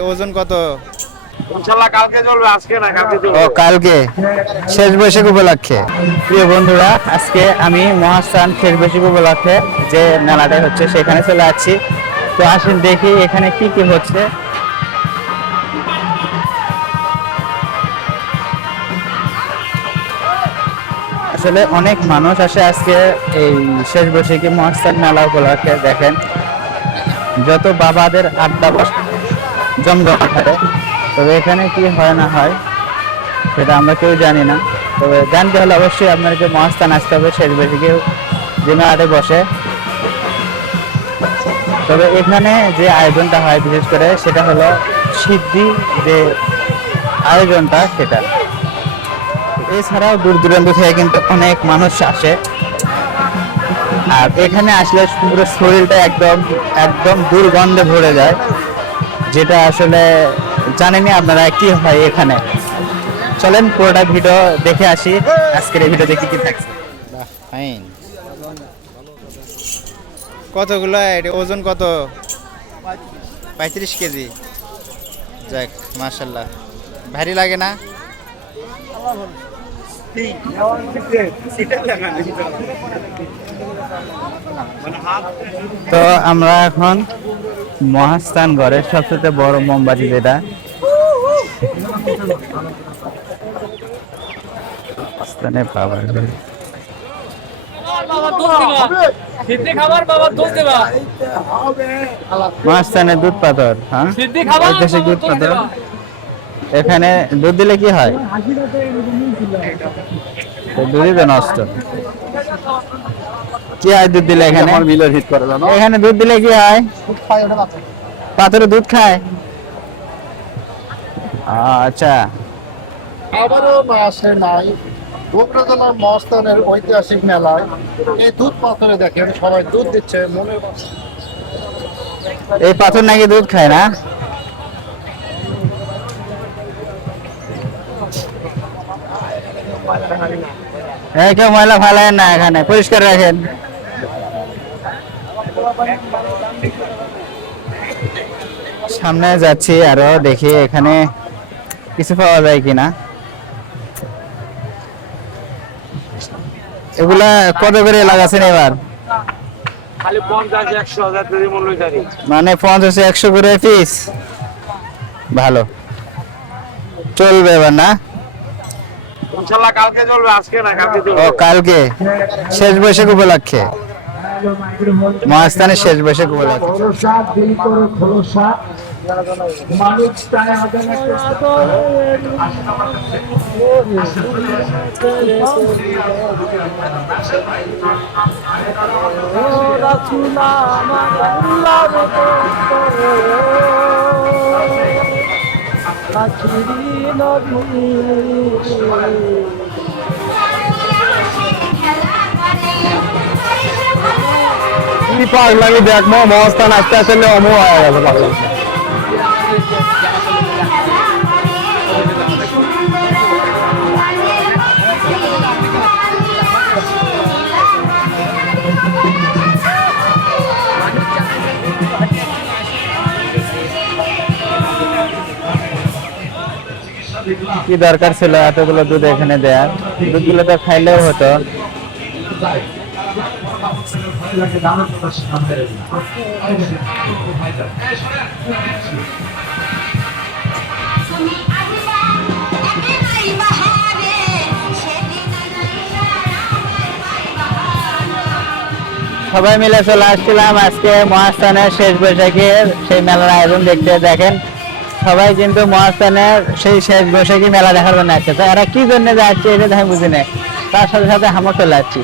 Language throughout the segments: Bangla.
ওজন কত? ইনশাআল্লাহ কালকে চলবে, আজকে না, কালকে চলবে। ও কালকে শেষ বৈশাখ উপলক্ষে। প্রিয় বন্ধুরা, আজকে আমি মহাস্থান শেষ বৈশাখ উপলক্ষে যে মেলাটা হচ্ছে সেখানে চলে যাচ্ছি। তো আসেন দেখি এখানে কি কি হচ্ছে। আসলে অনেক মানুষ আসে আজকে এই শেষ বৈশাখী মহাস্থান মেলা উপলক্ষে। দেখেন যত বাবাদের আড্ডা বসে জমজমাট হারে। তবে এখানে কি হয় না হয় সেটা আমরা কেউ জানি না। তবে জানতে হলে অবশ্যই আপনাকে মহাস্থান আসতে হবে, শেষ বৈশাখী যে মেলাতে বসে। তবে এখানে যে আয়োজনটা হয় বিশেষ করে সেটা হলো সিদ্ধি যে আয়োজনটা সেটা। এছাড়াও দূর দূরান্ত থেকে কিন্তু অনেক মানুষ আসে। আর এখানে আসলে পুরো শরীরটা একদম একদম দুর্গন্ধে ভরে যায়, যেটা আসলে জানেনই আপনারা কি হয় এখানে। চলেন পুরোটা ভিডিও দেখে আসি। আজকের এই ভিডিও দেখি কি থাকছে। ফাইন। কতগুলো ওজন কত? 35 কেজি। যাক মাশাআল্লাহ, ভারী লাগে না? তো আমরা এখন মহাস্থান ঘরের সবচেয়ে বড় মোমবাতি যেটা মহাস্থানের দুধ পাথর। হ্যাঁ, দুধ পাথর। এখানে দুধ দিলে কি হয়? দুধই তো নষ্ট। কি হয় দুধ দিলে? এখানে এখানে দুধ দিলে কি হয়? পাথরে দুধ খায়। আচ্ছা, আবারও আসে নাই বগুড়া জেলার মহাস্থানের ঐতিহাসিক মেলায় এই দুধ পাথরে দেখেন সবাই দুধ দিচ্ছে মনে। এই পাথর নাকি দুধ খায় না? কেউ ময়লা ফালায় না, এখানে পরিষ্কার রাখেন। সামনে যাচ্ছি আরো, দেখি এখানে কিছু পাওয়া যায় কিনা। এগুলা কত করে লাগাচ্ছেন এবার? খালি 50, 100, 1000 করে মূল্য জানি। মানে 50, 100 করে পিস। ভালো চলবে এবার না? ইনশাআল্লাহ কালকে চলবে, আজকে না, কালকে ও চলবে। কালকে শেষ বৈশাখ উপলক্ষে, মহাস্থানের শেষ বৈশাখ উপলক্ষে। কি পাগলামি দেখবো, মহাস্থান আসতে আসলে অমো হয়ে গেছে পাগলামি। কি দরকার ছিল এতগুলো দুধ এখানে দেয়ার? দুধগুলো তো খাইলেও হতো। সবাই মিলে চলে আসছিলাম আজকে মহাস্থানের শেষ বৈশাখীর সেই মেলার আয়োজন দেখতে। দেখেন সবাই কিন্তু মহাস্থানের সেই শেষ বৈশাখী মেলা দেখার জন্য আসছে। তো এরা কি জন্য যাচ্ছে এটা আমি বুঝি না, তার সাথে সাথে আমরা চলে যাচ্ছি।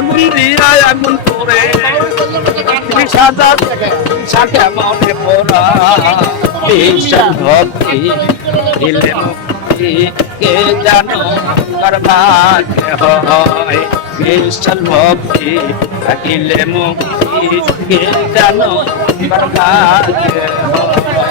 আগুন দিয়া আগুন পরে সাদা সাথে মনে পড়া বিশাল ভক্তি দিলে মুক্তি কে জানো করবাকে হয় বিশাল ভক্তি থাকিলে মুক্তি কে জানো করবাকে হয়